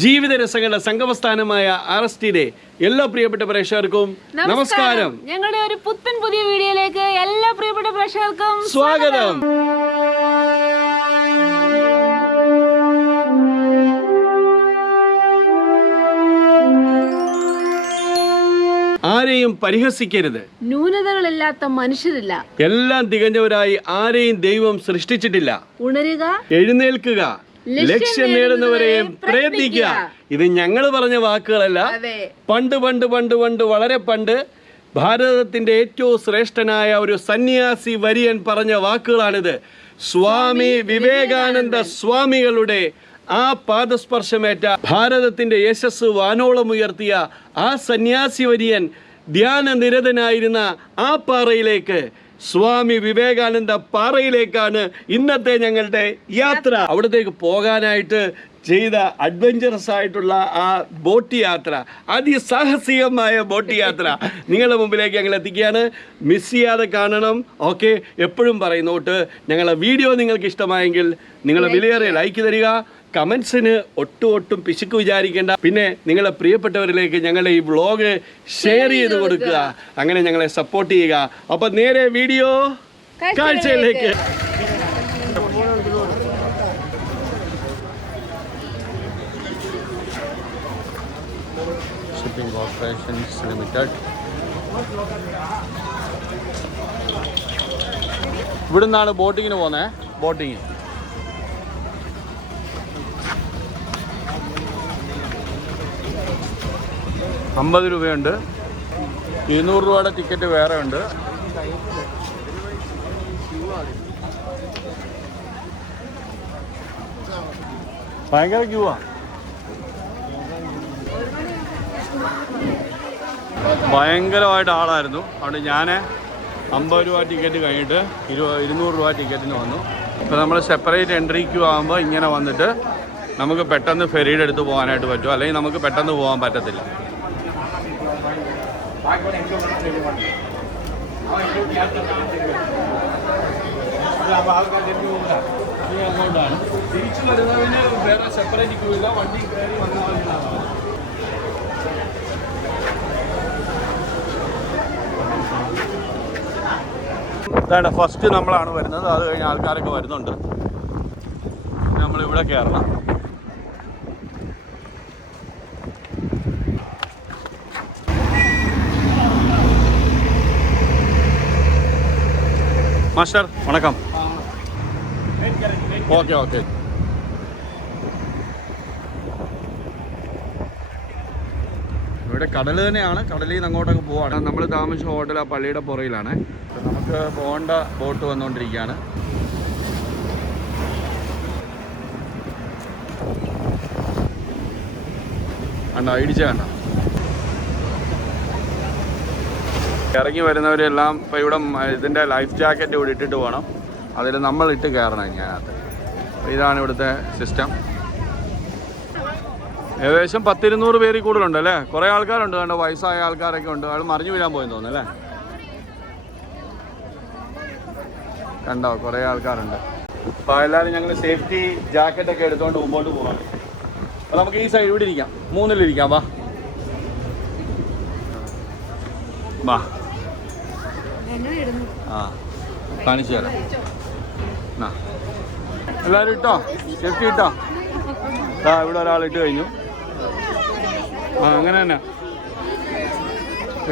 ജീവിത രസങ്ങളുടെ സംഗമസ്ഥാനമായ ആർഎസ്ടിയുടെ എല്ലാ പ്രിയപ്പെട്ട പ്രേക്ഷകർക്കും നമസ്കാരം. ഞങ്ങളുടെ ഒരു പുത്തൻ പുതിയ വീഡിയോയിലേക്ക് എല്ലാ പ്രിയപ്പെട്ട പ്രേക്ഷകർക്കും സ്വാഗതം. ആരെയും പരിഹസിക്കരുത്. ന്യൂനതകളില്ലാത്ത മനുഷ്യരില്ല. എല്ലാം തികഞ്ഞവരായി ആരെയും ദൈവം സൃഷ്ടിച്ചിട്ടില്ല. ഉണരുക, എഴുന്നേൽക്കുക, ലക്ഷ്യം നേടുന്നവരെയും പ്രയത്നിക്കുക. ഇത് ഞങ്ങൾ പറഞ്ഞ വാക്കുകളല്ല. പണ്ട് വളരെ പണ്ട് ഭാരതത്തിന്റെ ഏറ്റവും ശ്രേഷ്ഠനായ ഒരു സന്യാസി വര്യൻ പറഞ്ഞ വാക്കുകളാണിത്. സ്വാമി വിവേകാനന്ദ സ്വാമികളുടെ ആ പാദസ്പർശമേറ്റ ഭാരതത്തിന്റെ യശസ് വാനോളം ഉയർത്തിയ ആ സന്യാസി വര്യൻ ധ്യാനനിരതനായിരുന്ന ആ പാറയിലേക്ക്, സ്വാമി വിവേകാനന്ദ പാറയിലേക്കാണ് ഇന്നത്തെ ഞങ്ങളുടെ യാത്ര. അവിടത്തേക്ക് പോകാനായിട്ട് ചെയ്ത അഡ്വഞ്ചറസ് ആയിട്ടുള്ള ആ ബോട്ട് യാത്ര, അതിസാഹസികമായ ബോട്ട് യാത്ര നിങ്ങളുടെ മുമ്പിലേക്ക് ഞങ്ങൾ എത്തിക്കുകയാണ്. മിസ് ചെയ്യാതെ കാണണം. ഓക്കെ, എപ്പോഴും പറയുന്നോട്ട് ഞങ്ങളുടെ വീഡിയോ നിങ്ങൾക്ക് ഇഷ്ടമായെങ്കിൽ നിങ്ങളെ വിലയേറിയ ലൈക്ക് തരിക. കമൻസിന് ഒട്ടും പിശുക്ക് വിചാരിക്കേണ്ട. പിന്നെ നിങ്ങളെ പ്രിയപ്പെട്ടവരിലേക്ക് ഞങ്ങളുടെ ഈ വ്ളോഗ് ഷെയർ ചെയ്ത് കൊടുക്കുക. അങ്ങനെ ഞങ്ങളെ സപ്പോർട്ട് ചെയ്യുക. അപ്പം നേരെ വീഡിയോ കാഴ്ചയിലേക്ക്. Shipping corporations limited. ഇവിടെ നിന്നാണ് ബോട്ടിങ്ങിന് പോകുന്നത്. ബോട്ടിങ് 50 രൂപയുണ്ട്. 200 രൂപയുടെ ടിക്കറ്റ് വേറെ ഉണ്ട്. ഭയങ്കര ക്യൂവാ. ഭയങ്കരമായിട്ട് ആളായിരുന്നു. അതുകൊണ്ട് ഞാൻ 50 രൂപ ടിക്കറ്റ് കഴിഞ്ഞിട്ട് 200 രൂപ ടിക്കറ്റിന് വന്നു. ഇപ്പോൾ നമ്മൾ സെപ്പറേറ്റ് എൻട്രി ക്യൂ ആകുമ്പോൾ ഇങ്ങനെ വന്നിട്ട് നമുക്ക് പെട്ടെന്ന് ഫെറിയുടെ അടുത്ത് പോകാനായിട്ട് പറ്റും. അല്ലെങ്കിൽ നമുക്ക് പെട്ടെന്ന് പോകാൻ പറ്റത്തില്ല. അങ്ങോട്ടാണ് തിരിച്ചു വരുന്നതിന് വേറെ സെപ്പറേറ്റ് ക്യൂ ഇല്ല. വണ്ടി കയറി വന്നാൽ ഇതാണ് ഫസ്റ്റ് നമ്മളാണ് വരുന്നത്. അത് കഴിഞ്ഞ് ആൾക്കാരൊക്കെ വരുന്നുണ്ട്. നമ്മളിവിടെ കയറണം. മാസ്റ്റർ വണക്കം. ഓക്കെ. ഇവിടെ കടൽ തന്നെയാണ്. കടലിൽ നിന്ന് അങ്ങോട്ടൊക്കെ പോവാണ്. നമ്മൾ താമസിച്ച ഹോട്ടൽ ആ പള്ളിയുടെ പുറയിലാണ്. നമുക്ക് പോകേണ്ട ബോട്ട് വന്നുകൊണ്ടിരിക്കുകയാണ്. കണ്ടോ, ഇടിച്ച കണ്ടോ. ഇറങ്ങി വരുന്നവരെല്ലാം ഇപ്പോൾ ഇവിടെ ഇതിൻ്റെ ലൈഫ് ജാക്കറ്റ് ഇവിടെ ഇട്ടിട്ട് പോകണം. അതിൽ നമ്മളിട്ട് കയറണം ഇതിനകത്ത്. ഇതാണ് ഇവിടുത്തെ സിസ്റ്റം. ഏകദേശം 10-200 പേരിൽ കൂടുതലുണ്ട് അല്ലേ. കുറേ ആൾക്കാരുണ്ട്. കണ്ടോ, വയസ്സായ ആൾക്കാരൊക്കെ ഉണ്ട്. അത് മറിഞ്ഞു വീഴാൻ പോയെന്ന് തോന്നുന്നു അല്ലേ. കണ്ടോ, കുറേ ആൾക്കാരുണ്ട്. അപ്പോൾ എല്ലാവരും ഞങ്ങൾ സേഫ്റ്റി ജാക്കറ്റൊക്കെ എടുത്തുകൊണ്ട് മുമ്പോട്ട് പോകാം. അപ്പോൾ നമുക്ക് ഈ സൈഡ് ഇവിടെ ഇരിക്കാം. 3-ലിരിക്കാം. വാ കാണിച്ചു തരാം. എല്ലാവരും ഇട്ടോ, സേഫ്റ്റി ഇട്ടോ. ഇവിടെ ഒരാൾ ഇട്ട് കഴിഞ്ഞു. അങ്ങനെ തന്നെ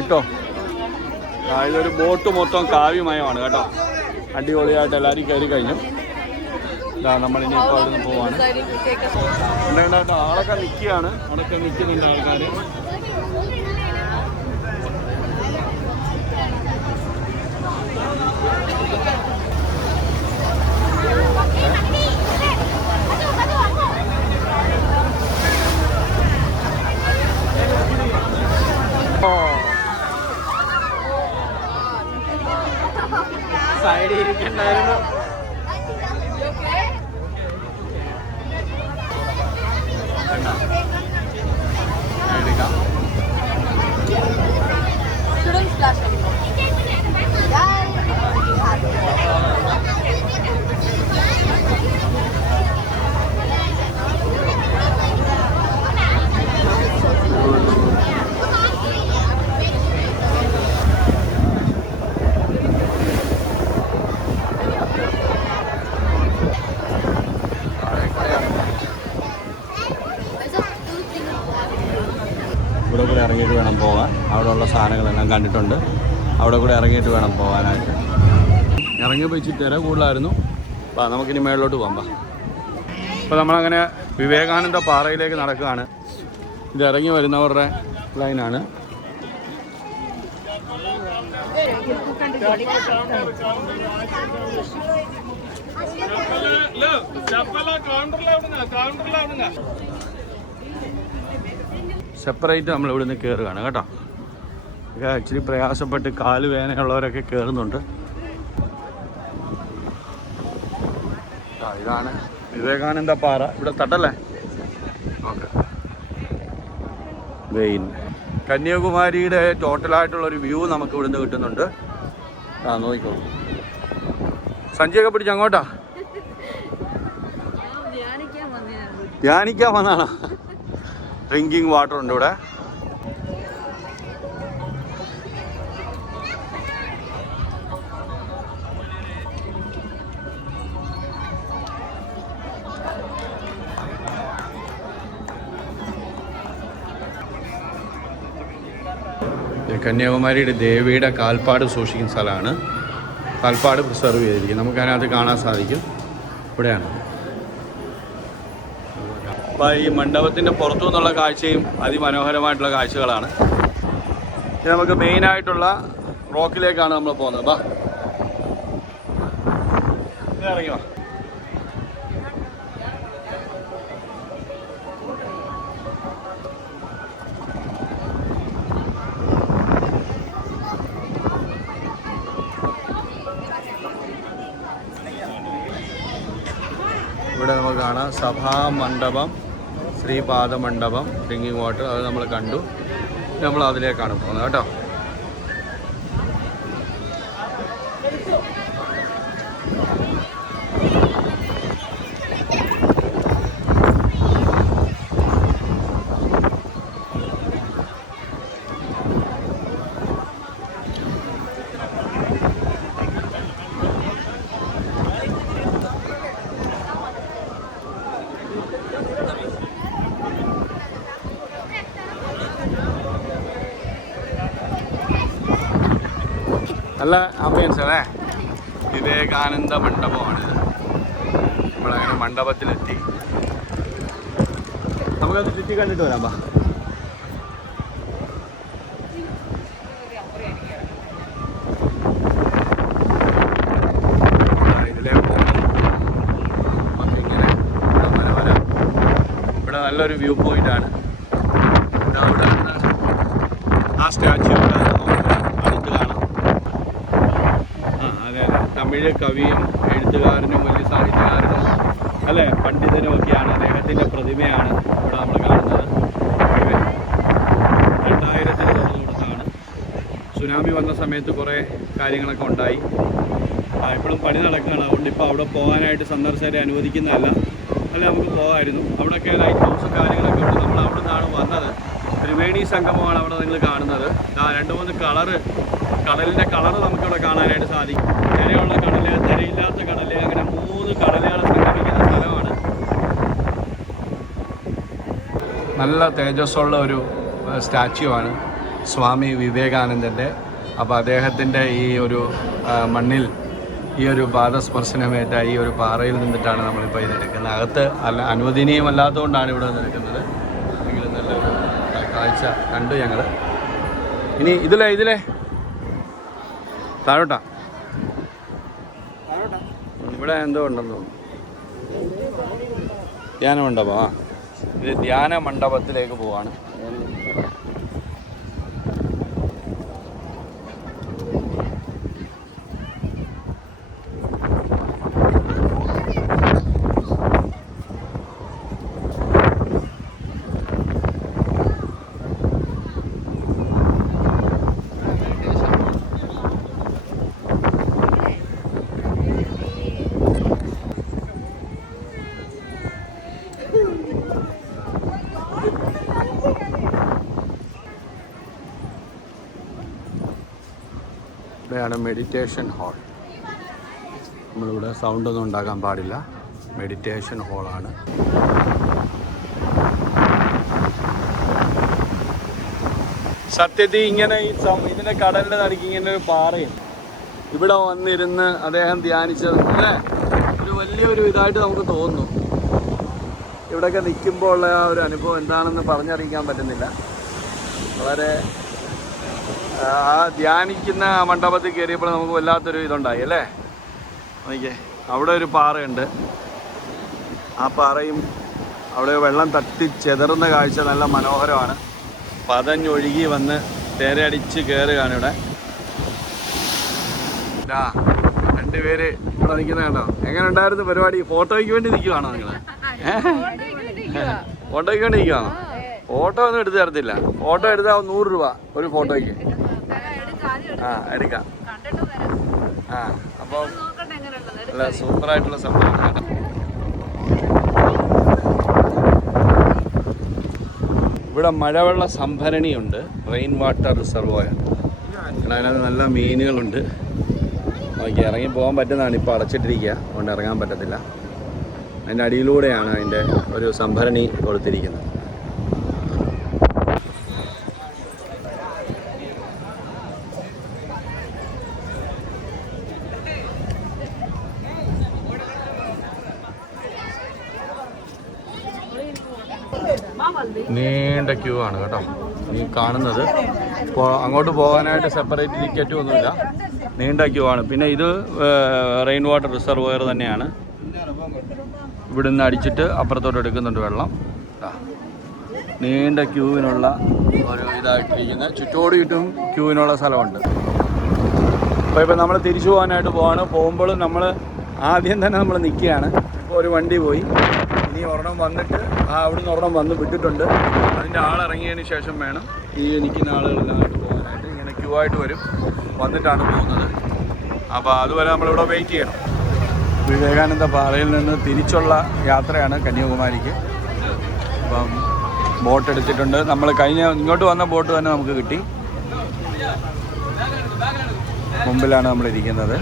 ഇട്ടോ. ഇതൊരു ബോട്ട് മൊത്തം കാവ്യമയമാണ് കേട്ടോ. അടിപൊളിയായിട്ട് എല്ലാവരും കയറി കഴിഞ്ഞു. നമ്മളിനിപ്പോൾ അവിടെ നിന്ന് പോവാണ്. കേട്ടോ, ആളൊക്കെ നിൽക്കുകയാണ്. അവിടെയൊക്കെ നിൽക്കുന്നുണ്ട് ആൾക്കാർ. സൈഡിൽ ഇരിക്കണ്ടായിരുന്നു. ഇവിടെ കൂടെ ഇറങ്ങിയിട്ട് വേണം പോകാൻ. അവിടെയുള്ള സാധനങ്ങളെല്ലാം കണ്ടിട്ടുണ്ട്. അവിടെ കൂടെ ഇറങ്ങിയിട്ട് വേണം പോകാനായിട്ട്. ഇറങ്ങിയപ്പോൾ ഇച്ചിരി തിര കൂടുതലായിരുന്നു. അപ്പോൾ നമുക്കിനി മേളിലോട്ട് പോകാം. അപ്പോൾ നമ്മളങ്ങനെ വിവേകാനന്ദ പാറയിലേക്ക് നടക്കുകയാണ്. ഇത് ഇറങ്ങി വരുന്നവരുടെ ലൈനാണ്. സെപ്പറേറ്റ് നമ്മൾ ഇവിടുന്ന് കയറുകയാണ് കേട്ടോ. ഇച്ചിരി പ്രയാസപ്പെട്ട് കാല് വേദനയുള്ളവരൊക്കെ കയറുന്നുണ്ട്. ഇതാണ് വിവേകാനന്ദ പാറ. ഇവിടെ തട്ടല്ലേ? ഓക്കെ. വെയിൻ കന്യാകുമാരിയുടെ ടോട്ടലായിട്ടുള്ളൊരു വ്യൂ നമുക്ക് ഇവിടുന്ന് കിട്ടുന്നുണ്ട്. നോക്കിക്കോളൂ. സഞ്ചിയൊക്കെ പിടിച്ച് അങ്ങോട്ടാ ധ്യാനിക്കാൻ വന്നാണോ? ഡ്രിങ്കിങ് വാട്ടർ ഉണ്ട് ഇവിടെ. കന്യാകുമാരിയുടെ ദേവിയുടെ കാൽപ്പാട് സൂക്ഷിക്കുന്ന സ്ഥലമാണ്. കാൽപ്പാട് പ്രിസർവ് ചെയ്തിരിക്കും. നമുക്കതിനകത്ത് കാണാൻ സാധിക്കും. ഇവിടെയാണ്. അപ്പോൾ ഈ മണ്ഡപത്തിൻ്റെ പുറത്തു നിന്നുള്ള കാഴ്ചയും അതിമനോഹരമായിട്ടുള്ള കാഴ്ചകളാണ്. ഇത് നമുക്ക് മെയിനായിട്ടുള്ള റോക്കിലേക്കാണ് നമ്മൾ പോകുന്നത്. ബാ ഇറങ്ങിയോ? ഇവിടെ നമുക്ക് കാണാം സഭാ മണ്ഡപം, ശ്രീപാദ മണ്ഡപം, ഡ്രിങ്കിങ് വാട്ടർ. അത് നമ്മൾ കണ്ടു. നമ്മൾ അതിലേക്കാണ് പോകുന്നത് കേട്ടോ. നല്ല ആംബിയൻസ് അല്ലേ? വിവേകാനന്ദ മണ്ഡപമാണിത്. നമ്മളങ്ങനെ മണ്ഡപത്തിലെത്തി. നമുക്കത് ചുറ്റി കണ്ടിട്ട് വരാം. ബാ ഇതിലേ പോകും. നമുക്കിങ്ങനെ ഇവിടെ വരാം. ഇവിടെ നല്ലൊരു വ്യൂ പോയിൻ്റാണ്. അവിടെ ആ സ്റ്റാച്യു അടുത്ത് കാണാം. അതെ, തമിഴ് കവിയും എഴുത്തുകാരനും വലിയ സാഹിത്യകാരനും അല്ലേ, പണ്ഡിതനും ഒക്കെയാണ്. അദ്ദേഹത്തിൻ്റെ പ്രതിമയാണ് ഇവിടെ നമ്മൾ കാണുന്നത്. 2000 തുറന്നു കൊടുത്താണ്. സുനാമി വന്ന സമയത്ത് കുറേ കാര്യങ്ങളൊക്കെ ഉണ്ടായി. ഇപ്പോഴും പണി നടക്കുകയാണ്. അതുകൊണ്ട് ഇപ്പോൾ അവിടെ പോകാനായിട്ട് സന്ദർശകരെ അനുവദിക്കുന്നതല്ല. അല്ല, നമുക്ക് പോകാമായിരുന്നു. അവിടെയൊക്കെ ലൈറ്റ് ഹൗസും കാര്യങ്ങളൊക്കെ ഉണ്ട്. നമ്മൾ അവിടെ നിന്നാണ് വന്നത്. ത്രിവേണി സംഗമമാണ് അവിടെ നിങ്ങൾ കാണുന്നത്. 2-3 കടലിൻ്റെ കളറ് നമുക്കിവിടെ കാണാനായിട്ട് സാധിക്കും. തിരയുള്ള കടല്, തിരയില്ലാത്ത കടല്, അങ്ങനെ 3 കടലുകൾ സംഗമിക്കുന്ന സ്ഥലമാണ്. നല്ല തേജസ്സുള്ള ഒരു സ്റ്റാച്യു ആണ് സ്വാമി വിവേകാനന്ദൻ്റെ. അപ്പോൾ അദ്ദേഹത്തിൻ്റെ ഈ ഒരു മണ്ണിൽ ഈ ഒരു പാദസ്പർശനമേറ്റ ഈ ഒരു പാറയിൽ നിന്നിട്ടാണ് നമ്മളിപ്പോൾ ഇതെടുക്കുന്നത്. അകത്ത് അനുവദനീയമല്ലാത്തതുകൊണ്ടാണ് ഇവിടെ നിന്നെടുക്കുന്നത്. എങ്കിലും നല്ലൊരു കാഴ്ച കണ്ടു ഞങ്ങൾ. ഇനി ഇതിലെ താഴോട്ടാ. ഇവിടെ എന്തോ ഉണ്ടെന്ന് തോന്നുന്നു. ധ്യാന മണ്ഡപം. ഇത് ധ്യാന മണ്ഡപത്തിലേക്ക് പോവാണ്. ഇവിടെയാണ് മെഡിറ്റേഷൻ ഹാൾ. നമ്മളിവിടെ സൗണ്ടൊന്നും ഉണ്ടാക്കാൻ പാടില്ല. മെഡിറ്റേഷൻ ഹാളാണ്. സത്യത്തിൽ ഇങ്ങനെ ഇതിന്റെ കടലിന്റെ നടുക്ക് ഇങ്ങനെ ഒരു പാറയും ഇവിടെ വന്നിരുന്ന് അദ്ദേഹം ധ്യാനിച്ചത് അല്ലേ ഒരു വലിയൊരു ഇതായിട്ട് നമുക്ക് തോന്നുന്നു. ഇവിടെയൊക്കെ നിൽക്കുമ്പോൾ ഉള്ള ആ ഒരു അനുഭവം എന്താണെന്ന് പറഞ്ഞറിയിക്കാൻ പറ്റുന്നില്ല. വളരെ ആ ധ്യാനിക്കുന്ന മണ്ഡപത്തിൽ കയറിയപ്പോൾ നമുക്ക് വല്ലാത്തൊരു ഇതുണ്ടായി അല്ലേ. നോക്കിയേ, അവിടെ ഒരു പാറയുണ്ട്. ആ പാറയും അവിടെ വെള്ളം തട്ടി ചെതറുന്ന കാഴ്ച നല്ല മനോഹരമാണ്. പതഞ്ഞൊഴുകി വന്ന് തേരടിച്ച് കയറുകയാണ് ഇവിടെ. രണ്ടുപേര് ഇവിടെ നിൽക്കുന്ന കണ്ടോ? എങ്ങനെ ഉണ്ടായിരുന്നു പരിപാടി? ഫോട്ടോയ്ക്ക് വേണ്ടി നിൽക്കുവാണോ നിങ്ങൾ? ഫോട്ടോയ്ക്ക് വേണ്ടി നിൽക്കുവാണോ? ഫോട്ടോ ഒന്നും എടുത്ത് തരത്തില്ല. ഫോട്ടോ എടുത്താൽ 100 രൂപ ഒരു ഫോട്ടോയ്ക്ക്. എടുക്കാം. അപ്പോൾ നല്ല സൂപ്പറായിട്ടുള്ള സംഭവം. ഇവിടെ മഴവെള്ള സംഭരണിയുണ്ട്, റെയിൻ വാട്ടർ റിസർവോയർ. അതിനകത്ത് നല്ല മീനുകളുണ്ട്. നോക്കി ഇറങ്ങി പോകാൻ പറ്റുന്നതാണ്. ഇപ്പോൾ അടച്ചിട്ടിരിക്കുക, അതുകൊണ്ട് ഇറങ്ങാൻ പറ്റത്തില്ല. അതിൻ്റെ അടിയിലൂടെയാണ് അതിൻ്റെ ഒരു സംഭരണി കൊടുത്തിരിക്കുന്നത്. നീണ്ട ക്യൂ ആണ് കേട്ടോ ഈ കാണുന്നത്. അങ്ങോട്ട് പോകാനായിട്ട് സെപ്പറേറ്റ് ടിക്കറ്റും ഒന്നുമില്ല, നീണ്ട ക്യൂ ആണ്. പിന്നെ ഇത് റെയിൻ വാട്ടർ റിസർവോയർ തന്നെയാണ്. ഇവിടുന്ന് അടിച്ചിട്ട് അപ്പുറത്തോട്ട് എടുക്കുന്നുണ്ട് വെള്ളം. നീണ്ട ക്യൂവിനുള്ള ഒരു ഇതായിട്ടിരിക്കുന്നത്. ചുറ്റോട് ചുറ്റും ക്യൂവിനുള്ള സ്ഥലമുണ്ട്. അപ്പോൾ ഇപ്പം നമ്മൾ തിരിച്ചു പോകാനായിട്ട് പോകുമ്പോൾ നമ്മൾ ആദ്യം തന്നെ നമ്മൾ നിൽക്കുകയാണ്. ഇപ്പോൾ ഒരു വണ്ടി പോയി, ഇനി ഒരെണ്ണം വന്നിട്ട് അവിടുന്ന് ഒരെണ്ണം വന്ന് വിട്ടിട്ടുണ്ട്. അതിൻ്റെ ആളിറങ്ങിയതിന് ശേഷം വേണം ഈ നിൽക്കുന്ന ആളുകളെല്ലാമായിട്ട് പോകാനായിട്ട്. ഇങ്ങനെ ക്യൂ ആയിട്ട് വരും, വന്നിട്ടാണ് പോകുന്നത്. അപ്പോൾ അതുവരെ നമ്മളിവിടെ വെയിറ്റ് ചെയ്യണം. വിവേകാനന്ദ പാറയിൽ നിന്ന് തിരിച്ചുള്ള യാത്രയാണ് കന്യാകുമാരിക്ക്. അപ്പം ബോട്ട് എടുത്തിട്ടുണ്ട്. നമ്മൾ ഇങ്ങോട്ട് വന്ന ബോട്ട് തന്നെ നമുക്ക് കിട്ടി. മുമ്പിലാണ് നമ്മളിരിക്കുന്നത്.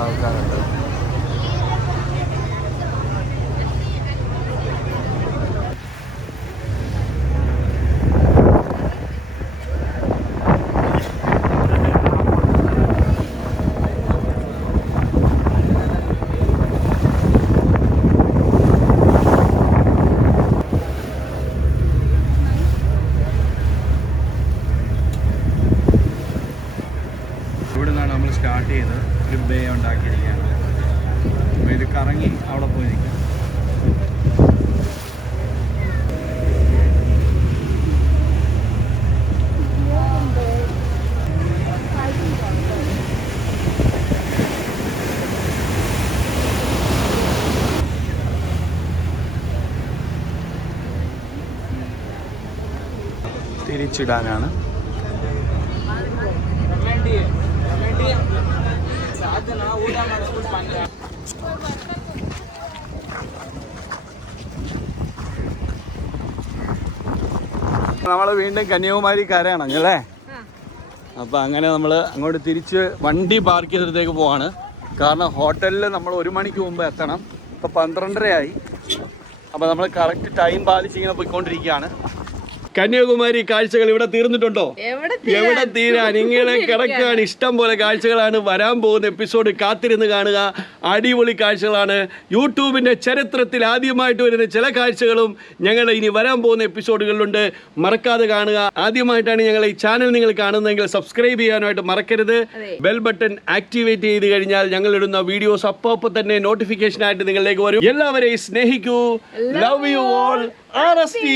ആൾക്കാരുണ്ട്. ഇവിടെ നിന്നാണ് നമ്മൾ സ്റ്റാർട്ട് ചെയ്തത്. ഒരു ബേ ഉണ്ടാക്കിയിരിക്കുകയാണ്. അപ്പോൾ ഇത് കറങ്ങി അവിടെ പോയി നിൽക്കാം. തിരിച്ചിടാനാണ്. നമ്മൾ വീണ്ടും കന്യാകുമാരി കരയാണല്ലേ. അപ്പോൾ അങ്ങനെ നമ്മൾ അങ്ങോട്ട് തിരിച്ച് വണ്ടി പാർക്ക് ചെയ്തിടത്തേക്ക് പോവാണ്. കാരണം ഹോട്ടലിൽ നമ്മൾ 1 മണിക്ക് മുമ്പ് എത്തണം. ഇപ്പോൾ 12:30 അപ്പോൾ നമ്മൾ കറക്റ്റ് ടൈം പാലിച്ച് ഇങ്ങനെ പോയിക്കൊണ്ടിരിക്കുകയാണ്. കന്യാകുമാരി കാഴ്ചകൾ ഇവിടെ തീർന്നിട്ടുണ്ടോ? എവിടെ തീരാൻ, ഇങ്ങനെ കിടക്കുകയാണ്. ഇഷ്ടം പോലെ കാഴ്ചകളാണ്. വരാൻ പോകുന്ന എപ്പിസോഡ് കാത്തിരുന്ന് കാണുക. അടിപൊളി കാഴ്ചകളാണ്. യൂട്യൂബിൻ്റെ ചരിത്രത്തിൽ ആദ്യമായിട്ട് വരുന്ന ചില കാഴ്ചകളും ഞങ്ങൾ ഇനി വരാൻ പോകുന്ന എപ്പിസോഡുകളിലുണ്ട്. മറക്കാതെ കാണുക. ആദ്യമായിട്ടാണ് ഞങ്ങൾ ഈ ചാനൽ നിങ്ങൾ കാണുന്നതെങ്കിൽ സബ്സ്ക്രൈബ് ചെയ്യാനായിട്ട് മറക്കരുത്. ബെൽ ബട്ടൺ ആക്ടിവേറ്റ് ചെയ്ത് കഴിഞ്ഞാൽ ഞങ്ങൾ ഇടുന്ന വീഡിയോസ് അപ്പോൾ തന്നെ നോട്ടിഫിക്കേഷൻ ആയിട്ട് നിങ്ങളിലേക്ക് വരും. എല്ലാവരെയും സ്നേഹിക്കൂ. Love you all. RST